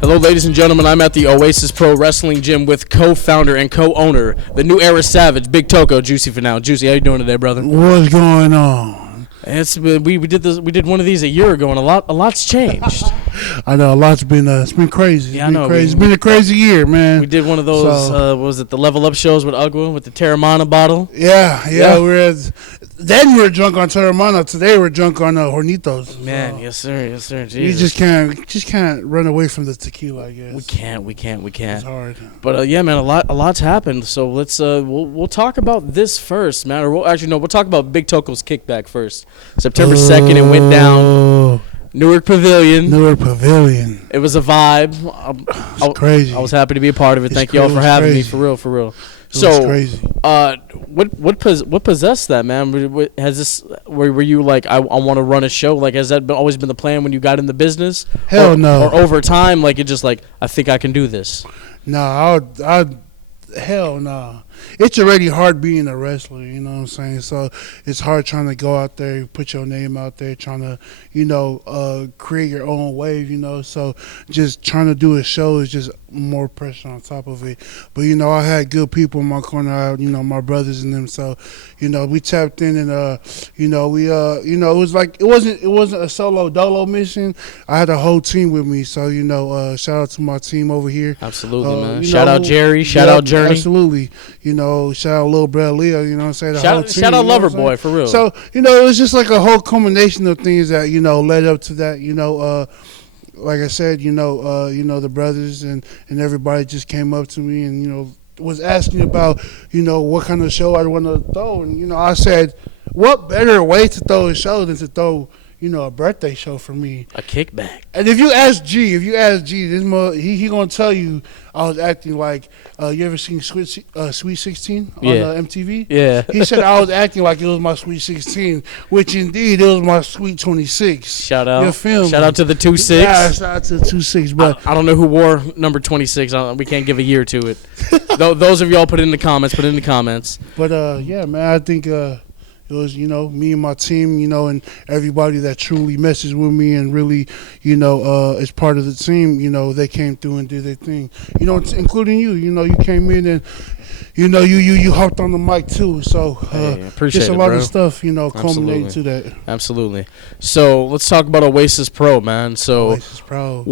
Hello, ladies and gentlemen. I'm at the Oasis Pro Wrestling Gym with co-founder and co-owner, the New Era Savage, Big Toko Juicy Finau. Juicy, how you doing today, brother? What's going on? We did one of these a year ago, and a lot's changed. I know a lot's been it's been crazy. Yeah, I know. Crazy. It's been a crazy year, man. We did one of those. What was it, the Level Up shows with Ugwa with the Terramana bottle? Yeah. Then we were drunk on Terramana. Today we're drunk on Hornitos. Man, yes sir. Jesus. We just can't run away from the tequila, I guess. We can't. It's hard. But yeah, man, a lot's happened. So let's we'll talk about this first, man. Or we'll talk about Big Tokos Kickback first. September 2nd, it went down. Newark Pavilion. It was a vibe. It's crazy. I was happy to be a part of it. Thank you all for having me. For real. So, crazy. What possessed that, man? Has this? Were you like, I want to run a show? Like, has that always been the plan when you got in the business? Hell no. Or over time, like, it just like, I think I can do this. No, hell no. It's already hard being a wrestler, you know what I'm saying? So it's hard trying to go out there, put your name out there, trying to, create your own wave, So just trying to do a show is just more pressure on top of it. But, I had good people in my corner, my brothers and them. So, we tapped in and, it was like, it wasn't a solo dolo mission. I had a whole team with me. So, shout out to my team over here. Absolutely, man. Shout out Jerry. Shout out Journey. Absolutely. Shout out Lil Brad Leo, you know what I'm saying? Shout out Loverboy, for real. So, it was just like a whole combination of things that, led up to that, like I said, the brothers and everybody just came up to me and, was asking about, what kind of show I want to throw. And, I said, what better way to throw a show than to throw, a birthday show for me. A kickback. And if you ask G, this he gonna tell you I was acting like, you ever seen Sweet 16 on MTV? Yeah. He said I was acting like it was my Sweet 16, which indeed it was my Sweet 26. Shout out. You feel me? Shout out to the 26. Yeah, shout out to the 26. But I don't know who wore number 26. We can't give a year to it. Those of y'all put it in the comments. But yeah, man, I think it was, me and my team, and everybody that truly messes with me and really, is part of the team, they came through and did their thing. Including you, you came in and, you hopped on the mic too. So appreciate just a lot of stuff, culminating to that. Absolutely. So let's talk about Oasis Pro, man. So Oasis Pro.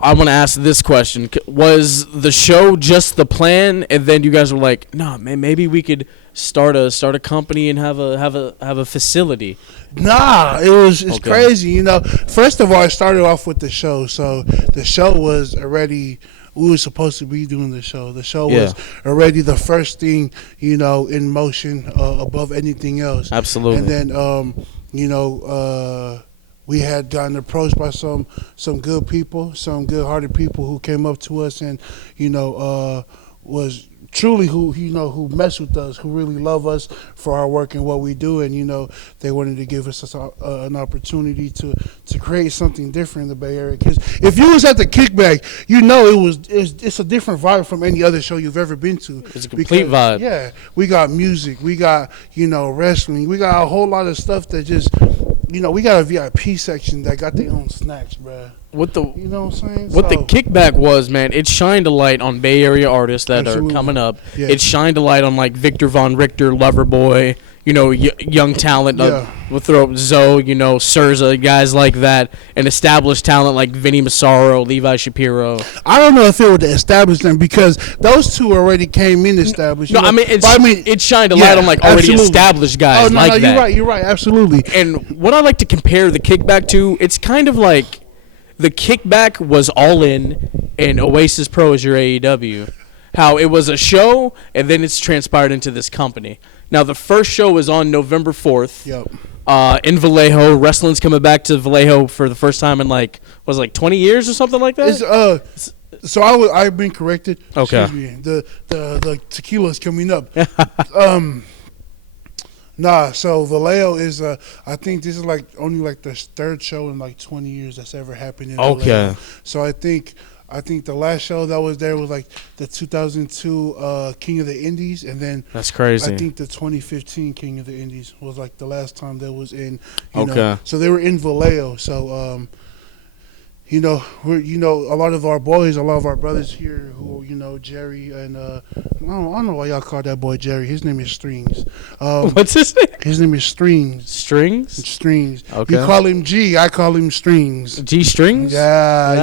I want to ask this question. Was the show just the plan, and then you guys were like, nah, man, maybe we could start a company and have a facility? Nah, it's crazy. First of all, I started off with the show. So the show was already, we were supposed to be doing the show. The show was already the first thing, in motion above anything else. Absolutely. And then, we had gotten approached by some good people, some good-hearted people who came up to us and, was truly who mess with us, who really love us for our work and what we do, and they wanted to give us an opportunity to create something different in the Bay Area. Because if you was at the Kickback, it's a different vibe from any other show you've ever been to. It's a complete vibe. Yeah, we got music, we got wrestling, we got a whole lot of stuff that just we got a VIP section that got their own snacks, bruh. What the you know what I'm saying? What the Kickback was, man, it shined a light on Bay Area artists that are coming up. Yeah. It shined a light on like Victor Von Richter, Loverboy, young talent. We'll throw Zoe, Surza, guys like that, and established talent like Vinny Massaro, Levi Shapiro. I don't know if it would establish them because those two already came in established. No, it shined a light on like already established guys like that. You're right, absolutely. And what I like to compare the Kickback to, it's kind of like the Kickback was all in, and Oasis Pro is your AEW. How it was a show, and then it's transpired into this company. Now, the first show was on November 4th. Yep. In Vallejo. Wrestling's coming back to Vallejo for the first time in 20 years or something like that? So I've been corrected. Okay. Excuse me. The tequila's coming up. Nah, so Vallejo is I think this is only the third show in 20 years that's ever happened in Vallejo. So I think the last show that was there was the 2002 King of the Indies, and then that's crazy. I think the 2015 King of the Indies was the last time that was in. Okay. So they were in Vallejo. So a lot of our boys, a lot of our brothers here who, Jerry and I don't know why y'all call that boy Jerry. His name is Strings. What's his name? His name is Strings. Strings? Strings. Okay. You call him G, I call him Strings. G Strings? Yeah, you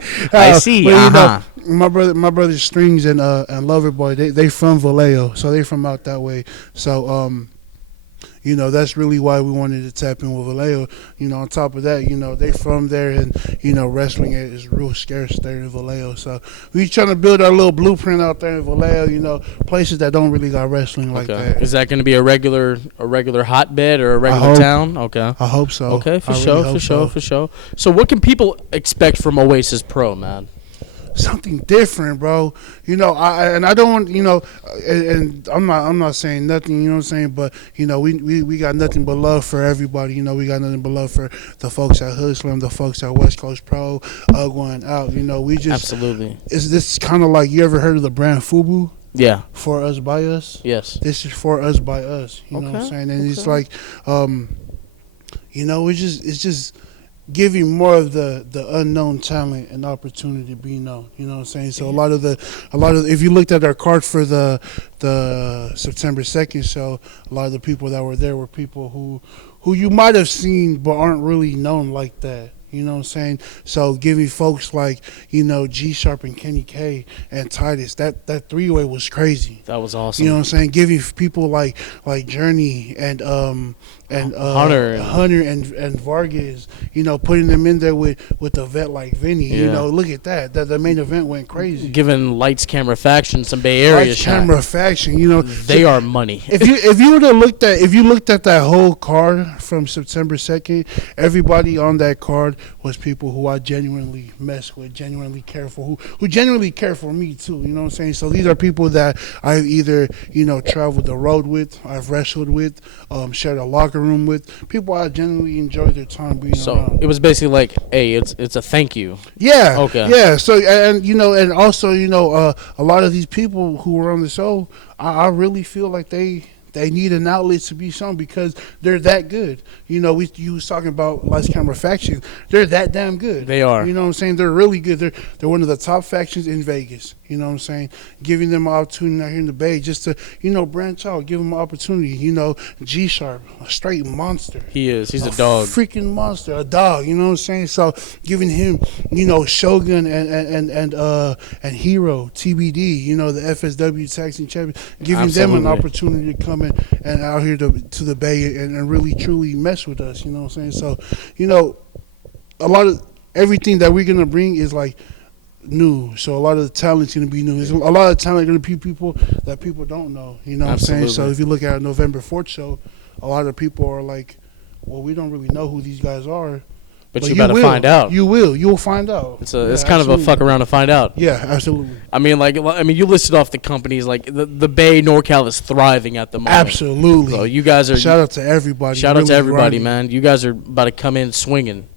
get it. I see. But, my brother Strings and Loverboy, they from Vallejo, so they from out that way. So that's really why we wanted to tap in with Vallejo. On top of that, they from there, and wrestling is real scarce there in Vallejo. So we trying to build our little blueprint out there in Vallejo. Places that don't really got wrestling like that. Is that going to be a regular hotbed or a regular town? Okay. I hope so. Okay, for sure. So what can people expect from Oasis Pro, man? Something different, bro. I don't want, and I'm not saying nothing, you know what I'm saying, but we got nothing but love for everybody. We got nothing but love for the folks at Hood Slim, the folks at West Coast Pro, going out. We just absolutely. Is this kind of like, you ever heard of the brand FUBU? Yeah. For us by us. Yes. This is for us by us. You know what I'm saying, and it's like, it's just giving more of the unknown talent an opportunity to be known. You know what I'm saying? So a lot of if you looked at our card for the September 2nd show, a lot of the people that were there were people who you might have seen but aren't really known like that. You know what I'm saying? So giving folks like, G Sharp and Kenny K and Titus, that three-way was crazy. That was awesome. You know what I'm saying? Giving people like Journey and Hunter and Vargas, putting them in there with a vet like Vinny. Yeah. Look at that. The main event went crazy. Giving Lights Camera Faction some Bay Area Lights Camera Faction, they are money. if you would have looked at that whole card from September 2nd, everybody on that card was people who I genuinely mess with, genuinely care for, who genuinely care for me too. You know what I'm saying? So these are people that I've either traveled the road with, I've wrestled with, shared a locker room with, people I genuinely enjoy their time being around. So it was basically like, hey, it's a thank you. Yeah. Okay. Yeah. So and also a lot of these people who were on the show, I really feel like they need an outlet to be shown because they're that good. You was talking about Lights Camera Faction. They're that damn good. They are. You know what I'm saying? They're really good. They're one of the top factions in Vegas. You know what I'm saying? Giving them an opportunity out here in the Bay just to, branch out, give them an opportunity. G Sharp, a straight monster. He is. He's a dog. Freaking monster, a dog. You know what I'm saying? So giving him, Shogun and Hero, TBD, the FSW Tag Team Champion, giving them an opportunity to come in and out here to the Bay and really truly mess with us. You know what I'm saying? So, a lot of everything that we're gonna bring is like new. So a lot of the talent's gonna be new. There's a lot of talent gonna be people that people don't know. You know what I'm saying? So if you look at our November 4th show, a lot of people are like, well, we don't really know who these guys are. But you better find out. You will. You'll find out. It's kind of a fuck around to find out. Yeah, absolutely. I mean, you listed off the companies. Like, the Bay, NorCal is thriving at the moment. Absolutely. So you guys are... Shout out to everybody. Shout out to everybody, man. You guys are about to come in swinging.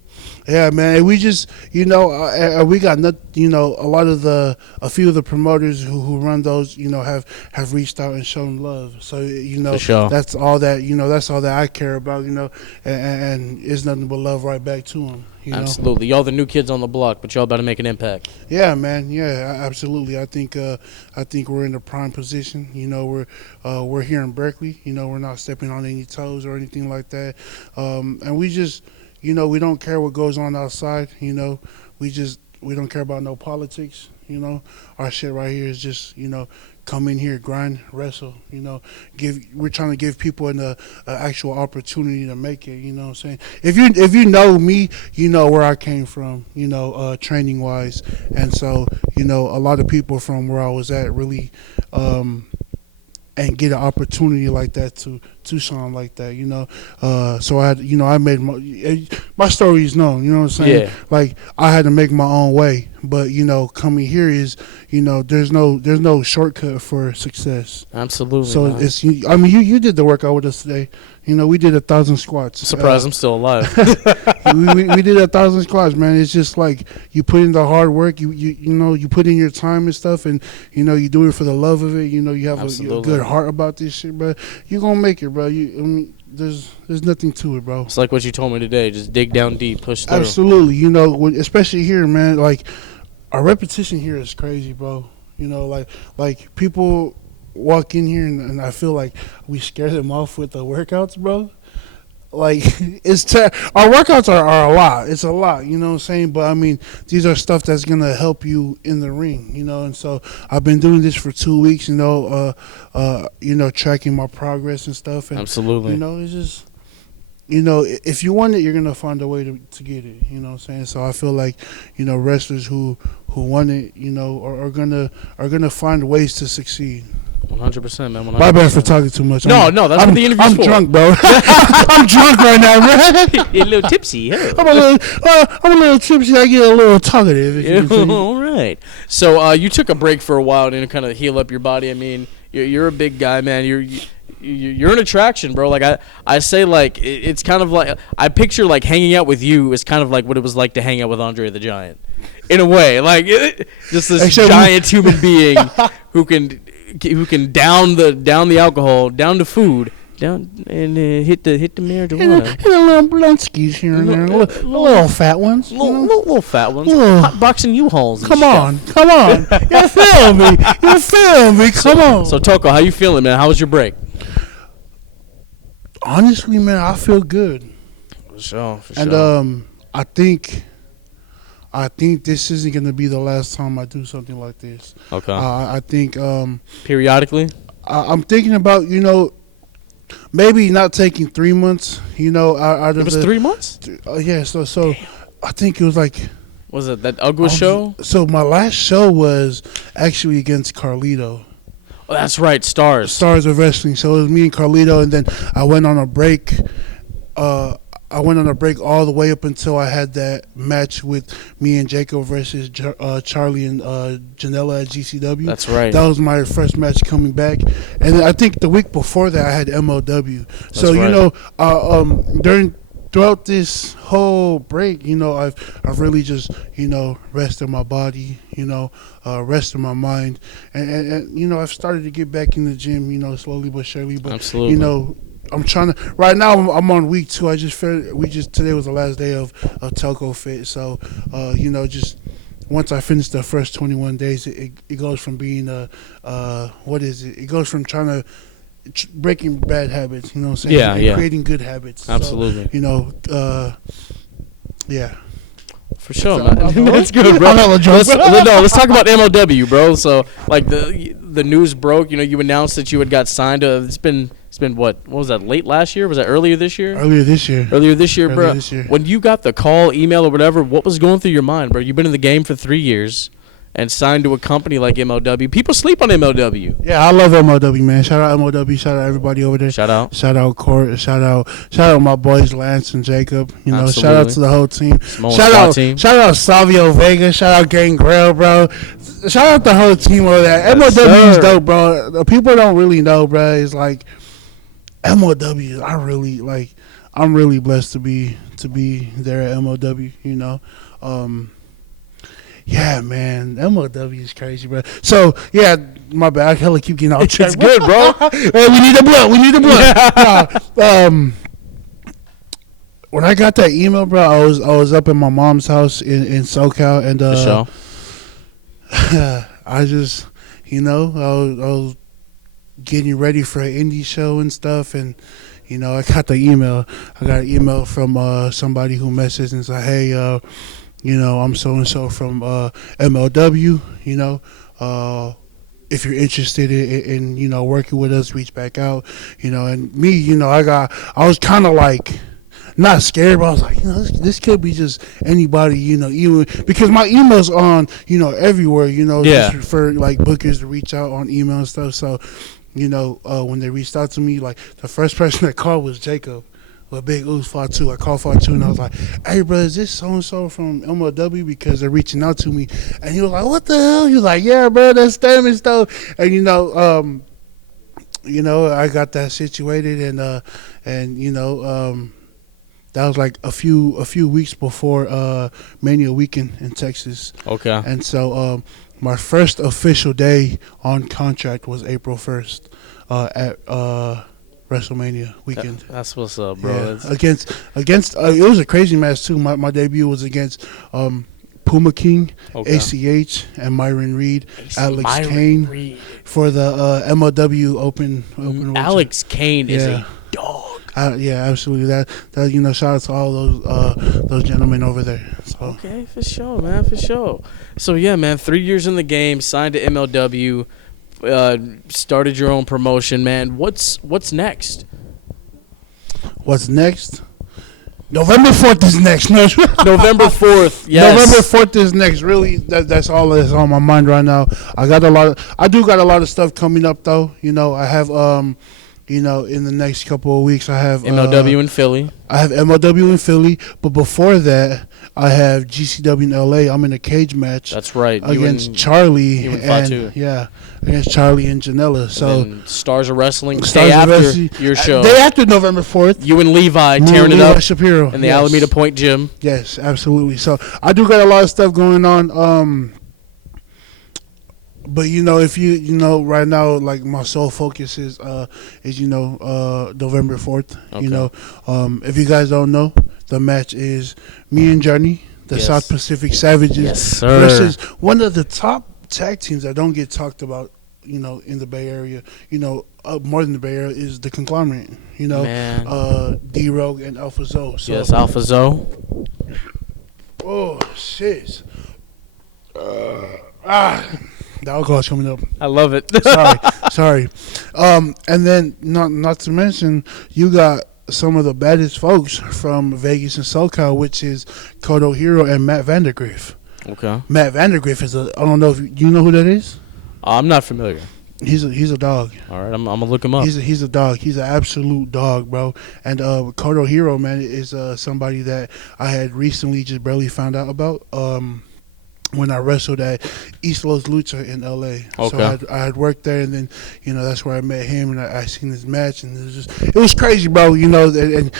Yeah, man. And we just, we got a lot of a few of the promoters who run those, have reached out and shown love. So, For sure. that's all that I care about, and it's nothing but love right back to them. Absolutely. Y'all the new kids on the block, but y'all about to make an impact. Yeah, man. Yeah, absolutely. I think we're in the prime position. We're here in Berkeley. We're not stepping on any toes or anything like that. And we just, we don't care what goes on outside. We don't care about no politics. Our shit right here is just, come in here, grind, wrestle. We're trying to give people an actual opportunity to make it. You know what I'm saying? If you know me, you know where I came from. Training wise, and so a lot of people from where I was at really. And get an opportunity like that to shine like that, So I had, I made my story is known, you know what I'm saying? Yeah. Like I had to make my own way, but coming here is, there's no shortcut for success. Absolutely. So man. You did the workout with us today. We did 1,000 squats. Surprised I'm still alive. we did 1,000 squats, man. It's just like you put in the hard work. You put in your time and stuff, and you do it for the love of it. You have a good heart about this shit, bro. You gonna make it, bro. there's nothing to it, bro. It's like what you told me today. Just dig down deep, push through. Absolutely. Especially here, man. Like our repetition here is crazy, bro. Like people walk in here and I feel like we scare them off with the workouts, bro. Like our workouts are a lot. It's a lot, you know what I'm saying? But I mean, these are stuff that's gonna help you in the ring, and so I've been doing this for 2 weeks, tracking my progress and stuff. And, absolutely. It's just if you want it, you're gonna find a way to get it. You know what I'm saying? So I feel like, wrestlers who want it, are gonna find ways to succeed. 100%, man. 100%. My bad for talking too much. No, that's what the interview's I'm for. drunk, bro. I'm drunk right now, bro. You're a little tipsy. Huh? I'm a little tipsy. I get a little talkative. All right. So you took a break for a while to kind of heal up your body. I mean, you're a big guy, man. You're an attraction, bro. Like I say, like it's kind of like I picture like hanging out with you is kind of like what it was like to hang out with Andre the Giant, in a way. Like just this giant human being who can down the alcohol, down the food, down and hit the marijuana. Hit a little blunskies here and there, little fat ones, little fat ones, hot boxing U-Hauls. Come on, you feel me? Come on. So Toko, how you feeling, man? How was your break? Honestly, man, I feel good. For sure. And I think this isn't gonna be the last time I do something like this. Okay. I think periodically. I'm thinking about maybe not taking 3 months. Out of it was 3 months. Yeah. So I think it was like. Was it that Ugwa show? So my last show was actually against Carlito. Oh, that's right, Stars of Wrestling. So it was me and Carlito, and then I went on a break. I went on a break all the way up until I had that match with me and Jacob versus Charlie and Janela at GCW. That's right. That was my first match coming back. And then I think the week before that I had MLW. So, throughout this whole break, I've really just, rested my body, rested my mind. And I've started to get back in the gym, slowly but surely. But, absolutely. I'm trying to. Right now, I'm on week 2. Today was the last day of Toko Fit. So, just once I finish the first 21 days, it goes from being what is it? It goes from trying to breaking bad habits. You know what I'm saying? Yeah. Creating good habits. Absolutely. So, yeah. For sure, man. That's good, bro. Let's talk about MLW, bro. So, like the news broke. You announced that you had got signed. It's been what was that? Late last year? Was that earlier this year? Earlier this year, bro. When you got the call, email, or whatever, what was going through your mind, bro? You've been in the game for 3 years and signed to a company like MLW. People sleep on MLW. Yeah, I love MLW, man. Shout out MLW. Shout out everybody over there. Shout out Court. Shout out my boys Lance and Jacob. Absolutely. Shout out to the whole team. Shout out Savio Vega. Shout out Gangrel, bro. Shout out the whole team over there. MLW is dope, bro. The people don't really know, bro. It's like MLW. I'm really blessed to be there at MLW. Yeah, man, MLW is crazy, bro. So, yeah, my bad. I hella keep getting out. It's good, bro. Hey, we need a blunt. When I got that email, bro, I was up in my mom's house in SoCal, and I just, I was getting ready for an indie show and stuff, and I got an email from somebody who messaged and said, hey, I'm so-and-so from MLW, if you're interested in working with us, reach back out, and me, I was kind of like, not scared, but I was like, this could be just anybody, even because my email's on, everywhere, just for like bookers to reach out on email and stuff. So, when they reached out to me, like the first person that called was Jacob. With Big Ooze Fought 2. I called Fought 2 and I was like, hey, bro, is this so-and-so from MLW? Because they're reaching out to me. And he was like, what the hell? He was like, yeah, bro, that's them and stuff. And, I got that situated and that was like a few weeks before Mania Weekend in Texas. Okay. And so my first official day on contract was April 1st WrestleMania weekend. That's what's up, bro. Yeah. Against it was a crazy match too. My debut was against Puma King, ACH, and Myron Reed, Alex Kane for the MLW Open. Alex Kane is a dog. Yeah, absolutely. That shout out to all those gentlemen over there. So. Okay, for sure, man, for sure. So yeah, man, 3 years in the game, signed to MLW, started your own promotion, man. What's next? What's next? November 4th is next. No. November 4th, yes. November 4th is next. Really, that's all that's on my mind right now. I got a lot of stuff coming up though. I have in the next couple of weeks I have MLW in Philly. I have MLW in Philly, but before that I have GCW in LA. I'm in a cage match. That's right. Against Charlie and against Charlie and Janela. So and Stars of Wrestling. Day after your show. Day after November 4th. You and Levi tearing it up Shapiro. in the Alameda Point gym. Yes, absolutely. So I do got a lot of stuff going on. But if right now, like my sole focus is November 4th. Okay. If you guys don't know, the match is me and Johnny, the South Pacific Savages, versus one of the top tag teams that don't get talked about. In the Bay Area, more than the Bay Area is the Conglomerate. D-Rogue and Alpha Zoe. So, yes, Alpha Zoe. Oh shit. The alcohol's coming up. I love it. Sorry. And then not to mention, you got some of the baddest folks from Vegas and SoCal, which is Kodo Hero and Matt Vandergriff. Okay. Matt Vandergriff is I don't know if you know who that is. I'm not familiar. He's a dog. All right, I'm gonna look him up. He's a dog. He's an absolute dog, bro. And Kodo Hero, man, is somebody that I had recently just barely found out about. When I wrestled at East Los Lucha in LA. Okay. So I had worked there, and then that's where I met him, and I seen his match, and it was crazy, bro. November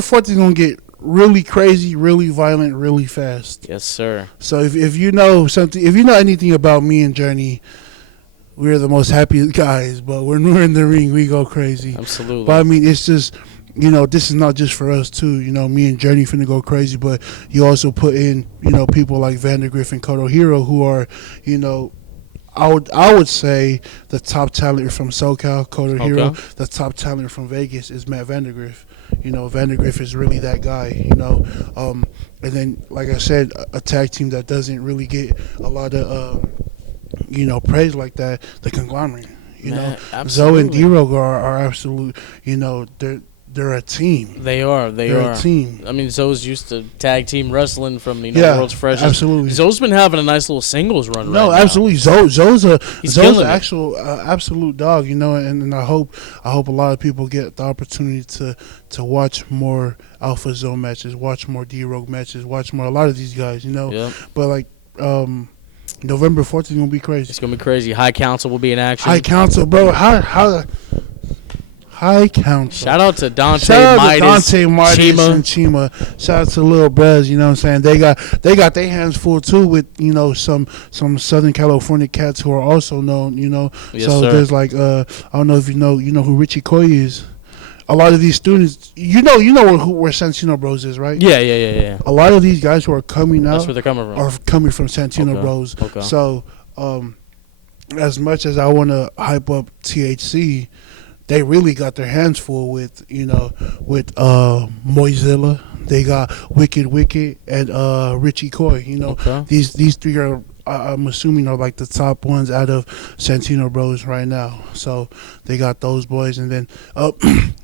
4th is gonna get really crazy, really violent, really fast. Yes, sir. So if you know something, if you know anything about me and Journey, we're the most happiest guys, but when we're in the ring, we go crazy. Absolutely. But I mean, it's just. This is not just for us too. Me and Journey finna go crazy, but you also put in, people like Vandergriff and Kodo Hero who are, I would say the top talent from SoCal, Kodo Hero. The top talent from Vegas is Matt Vandergriff. Vandergriff is really that guy. And then, like I said, a tag team that doesn't really get a lot of, praise like that. The Conglomerate. Zoe and D-Rogue are absolute. They're a team. They are. They're a team. I mean, Zoe's used to tag team wrestling from World's Freshest. Absolutely. Zoe's been having a nice little singles run. No, right absolutely. Now. Zoe's an actual absolute dog. And I hope a lot of people get the opportunity to watch more Alpha Zoe matches, watch more D-Rogue matches, watch more a lot of these guys. Yep. But like. November 4th is gonna be crazy. It's gonna be crazy. High Council will be in action. High Council, bro. High Council. Shout out to Dante Midas and Chima. Shout out to Lil Brez, you know what I'm saying? They got their hands full too with, some Southern California cats who are also known, Yes, so sir. there's like I don't know if you know who Richie Coy is. A lot of these students, where Santino Bros is, right? Yeah. A lot of these guys who are coming out That's where they're coming from. are coming from Santino Bros. Okay. So, as much as I want to hype up THC, they really got their hands full with Moizilla. They got Wicked and Richie Coy. These three are, I'm assuming, are like the top ones out of Santino Bros right now. So they got those boys, and then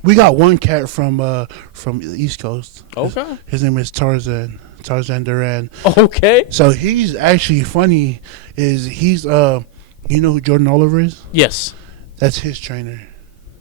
we got one cat from the East Coast. Okay. His name is Tarzan Duran. Okay. So he's actually funny. He's you know who Jordan Oliver is? Yes. That's his trainer.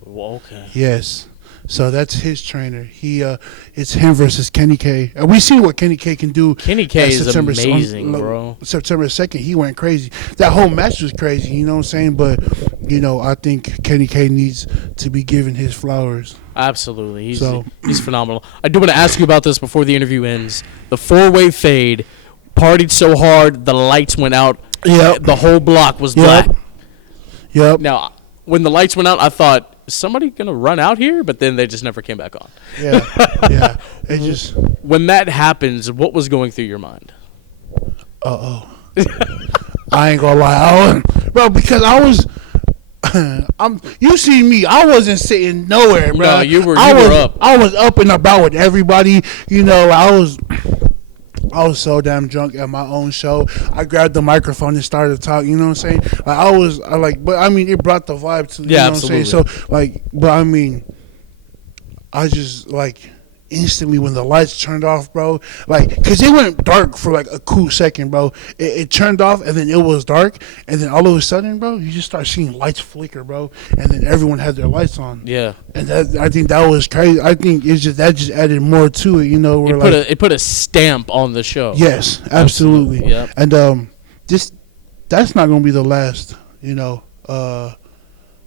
Well, okay. Yes. So that's his trainer. It's him versus Kenny K. And we see what Kenny K can do. Kenny K is amazing, bro. September 2nd, he went crazy. That whole match was crazy, you know what I'm saying? But, I think Kenny K needs to be given his flowers. Absolutely. He's phenomenal. I do want to ask you about this before the interview ends. The 4-way fade, partied so hard, the lights went out. Yep. The whole block was black. Yep. Now, when the lights went out, I thought is somebody gonna run out here? But then they just never came back on. Yeah, yeah. It just when that happens, what was going through your mind? I ain't gonna lie, bro, because I was. You see me. I wasn't sitting nowhere, bro. No, you were up. I was up and about with everybody. You know, I was so damn drunk at my own show. I grabbed the microphone and started to talk. You know what I'm saying? But I mean, it brought the vibe to. You know absolutely. What I'm saying? So like, but I mean, I just like. Instantly when the lights turned off, bro, like, because it went dark for like a cool second, bro. It turned off and then it was dark, and then all of a sudden, bro, you just start seeing lights flicker, bro, and then everyone had their lights on. Yeah. And I think that was crazy. I think that just added more to it, you know. It put a stamp on the show. Yes, absolutely. Yeah. And that's not gonna be the last, you know,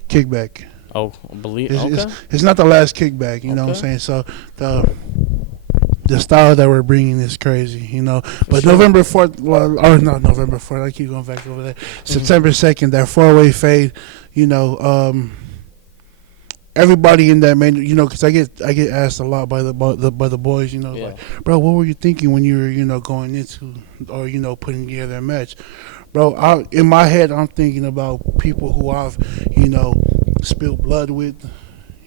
kickback. Oh, it's not the last kickback, you know what I'm saying? So the style that we're bringing is crazy, you know. But sure. November 4th, not November 4th. I keep going back over there. September 2nd, that 4-way fade, you know. Everybody in that main, you know, because I get asked a lot by the boys, you know, like, bro, what were you thinking when you were, you know, going into or, you know, putting together a match, bro? In my head, I'm thinking about people who I've, you know, spilled blood with,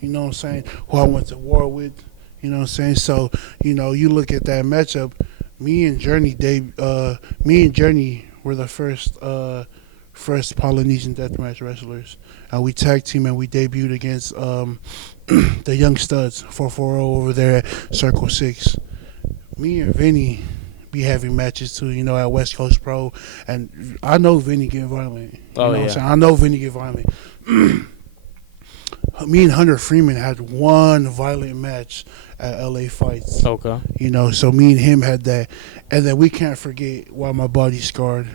you know what I'm saying, who I went to war with, you know what I'm saying. So, you know, you look at that matchup, me and Journey were the first Polynesian deathmatch wrestlers. We tag team and we debuted against the Young Studs 440 over there at Circle 6. Me and Vinny be having matches too, you know, at West Coast Pro, and I know Vinny get violent. You know what I'm saying? I know Vinny get violent. Me and Hunter Freeman had one violent match at LA Fights. Okay. You know, so me and him had that. And then we can't forget Why My Body Scarred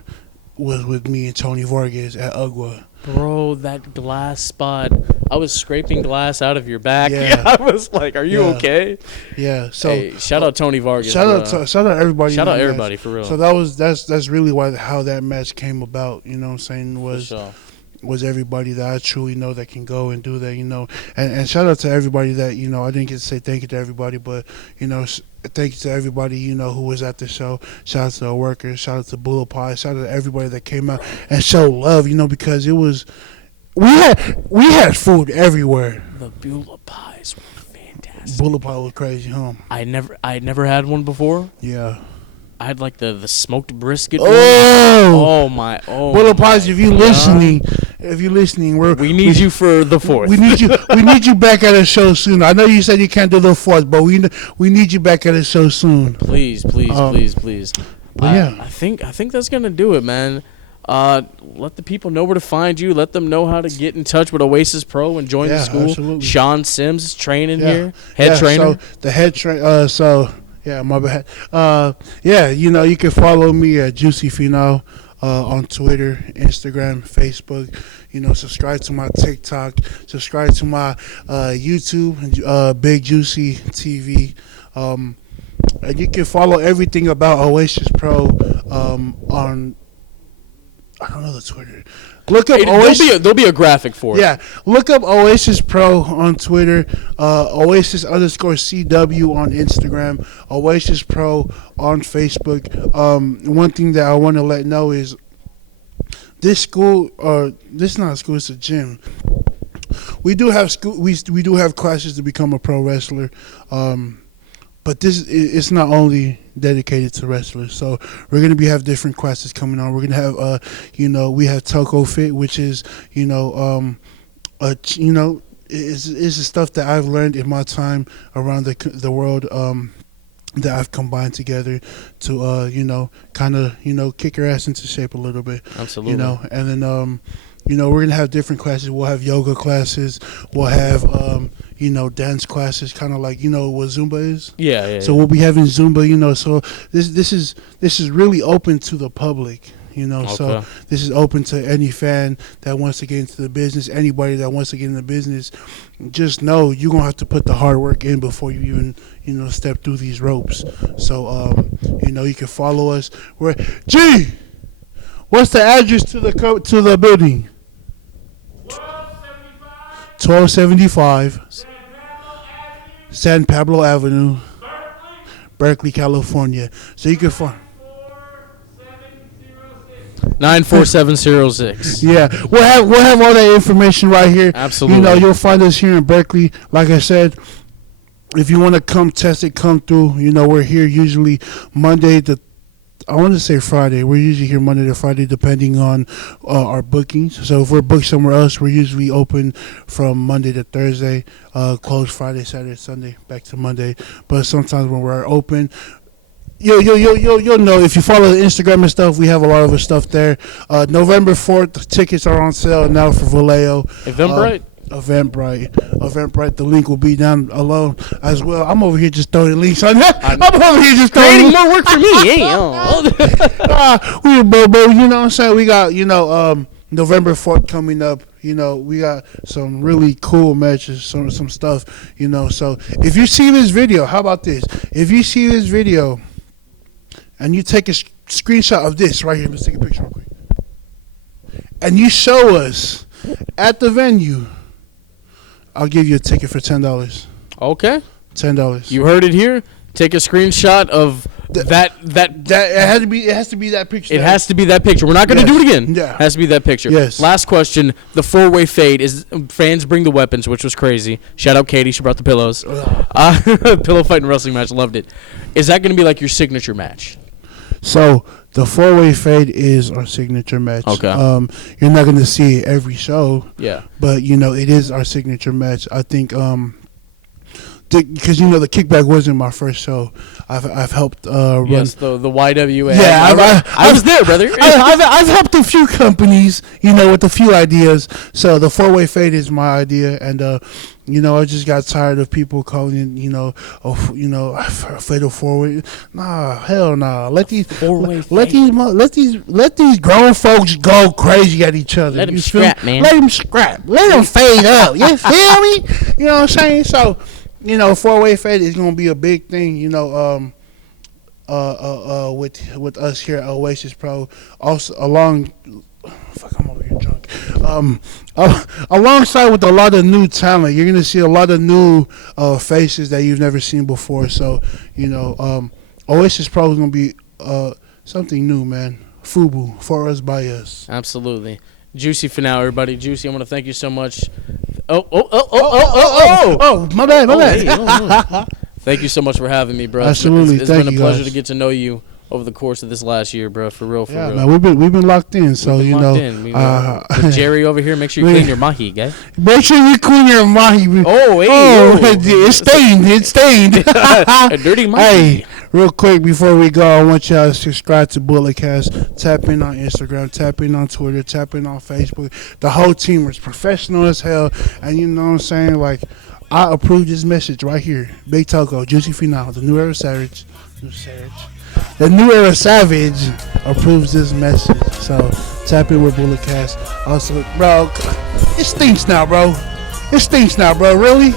was with me and Tony Vargas at Ugwa. Bro, that glass spot. I was scraping glass out of your back. Yeah. I was like, are you okay? Yeah. So hey, shout out Tony Vargas. Shout out everybody. Shout out everybody for real. So that's really how that match came about, you know what I'm saying, was everybody that I truly know that can go and do that, you know. And shout out to everybody that, you know, I didn't get to say thank you to everybody, but, you know, thank you to everybody, you know, who was at the show. Shout out to the workers. Shout out to Bullet Pie. Shout out to everybody that came out and showed love, you know, because it was, we had food everywhere. The Bullet Pies were fantastic. Bullet Pie was crazy, huh? I never had one before. Yeah. I had like the smoked brisket. Oh my! Bullet Pies, if you listening, we need you for the 4th. We need you back at a show soon. I know you said you can't do the 4th, but we need you back at a show soon. Please. Yeah, I think that's gonna do it, man. Let the people know where to find you. Let them know how to get in touch with Oasis Pro and join the school. Absolutely. Sean Sims is training here, head trainer. So the head trainer. Yeah, my bad. You know, you can follow me at Juicy Finau on Twitter, Instagram, Facebook. You know, subscribe to my TikTok. Subscribe to my YouTube, Big Juicy TV. And you can follow everything about Oasis Pro on, I don't know the Twitter. Look up Oasis. There'll be a graphic for it. Yeah, look up Oasis Pro on Twitter, Oasis_CW on Instagram, Oasis Pro on Facebook. One thing that I want to let know is this school, this is not a school, it's a gym. We do have we do have classes to become a pro wrestler. But it's not only dedicated to wrestlers. So we're going to have different classes coming on. We're going to have, you know, we have Toko Fit, which is, you know, is the stuff that I've learned in my time around the world that I've combined together to, you know, kind of, you know, kick your ass into shape a little bit. Absolutely. You know, and then, you know, we're going to have different classes. We'll have yoga classes. We'll have, you know, dance classes, kind of like, you know, what Zumba is. Yeah. So we'll be having Zumba, you know. So this is really open to the public, you know. Okay. So this is open to any fan that wants to get into the business, anybody that wants to get in the business. Just know you're going to have to put the hard work in before you even, you know, step through these ropes. So, you know, you can follow us. What's the address to the building? 1275 San Pablo Avenue, Berkeley, California. So you can find 94706. Yeah, we'll have all that information right here. Absolutely. You know, you'll find us here in Berkeley. Like I said, if you want to come test it, come through. You know, we're here usually Monday to, I want to say Friday. We're usually here Monday to Friday, depending on our bookings. So if we're booked somewhere else, we're usually open from Monday to Thursday, closed Friday, Saturday, Sunday, back to Monday. But sometimes when we're open, you'll know if you follow the Instagram and stuff. We have a lot of our stuff there. November 4th, tickets are on sale now for Vallejo. Eventbrite. The link will be down below as well. I'm over here just throwing links on that. I'm over here just throwing more work for me. Hey, but you know what I'm saying? We got, November 4th coming up. You know, we got some really cool matches, some stuff, So if you see this video, how about this? If you see this video and you take a screenshot of this right here, let's take a picture real quick, and you show us at the venue, I'll give you a ticket for $10. Okay. $10. You heard it here. Take a screenshot of that. It has to be that picture. It has to be that picture. We're not going to do it again. Yeah. It has to be that picture. Yes. Last question. The 4-way fade is fans bring the weapons, which was crazy. Shout out Katie. She brought the pillows. Pillow fight and wrestling match. Loved it. Is that going to be like your signature match? So the 4-way fade is our signature match. Okay. You're not going to see it every show. Yeah. But it is our signature match. I think because the Kickback wasn't my first show. I've helped run. Yes, the YWA. Yeah, I was there, brother. I've helped a few companies, with a few ideas. So the 4-way fade is my idea, and I just got tired of people calling it, fatal 4-way. Nah, hell nah. Let these 4-way let these grown folks go crazy at each other. Let them scrap, man. Let them scrap. Let them fade up. You feel me? You know what I'm saying? So. 4-way fade is gonna be a big thing. With us here at Oasis Pro. Also I'm over here drunk. Alongside with a lot of new talent, you're gonna see a lot of new faces that you've never seen before. So Oasis Pro is gonna be something new, man. FUBU, for us, by us. Absolutely. Juicy Finau, everybody. Juicy, I want to thank you so much. My bad. Hey, Thank you so much for having me, bro. Absolutely. It's been a pleasure to get to know you over the course of this last year, bro. For real. Yeah, man, we've been locked in. So With Jerry over here, make sure you clean your mahi, guys. Make sure you clean your mahi. It's stained. A dirty mahi. Hey, real quick before we go, I want y'all to subscribe to Bulletcast. Tap in on Instagram. Tap in on Twitter. Tap in on Facebook. The whole team is professional as hell, and you know what I'm saying, like. I approve this message right here. Big Toko, Juicy Finau, the New Era Savage. The New Era Savage approves this message. So tap in with Bulletcast. Also, bro, it stinks now, bro. Really?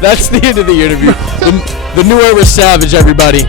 That's the end of the interview. The New Era Savage, everybody.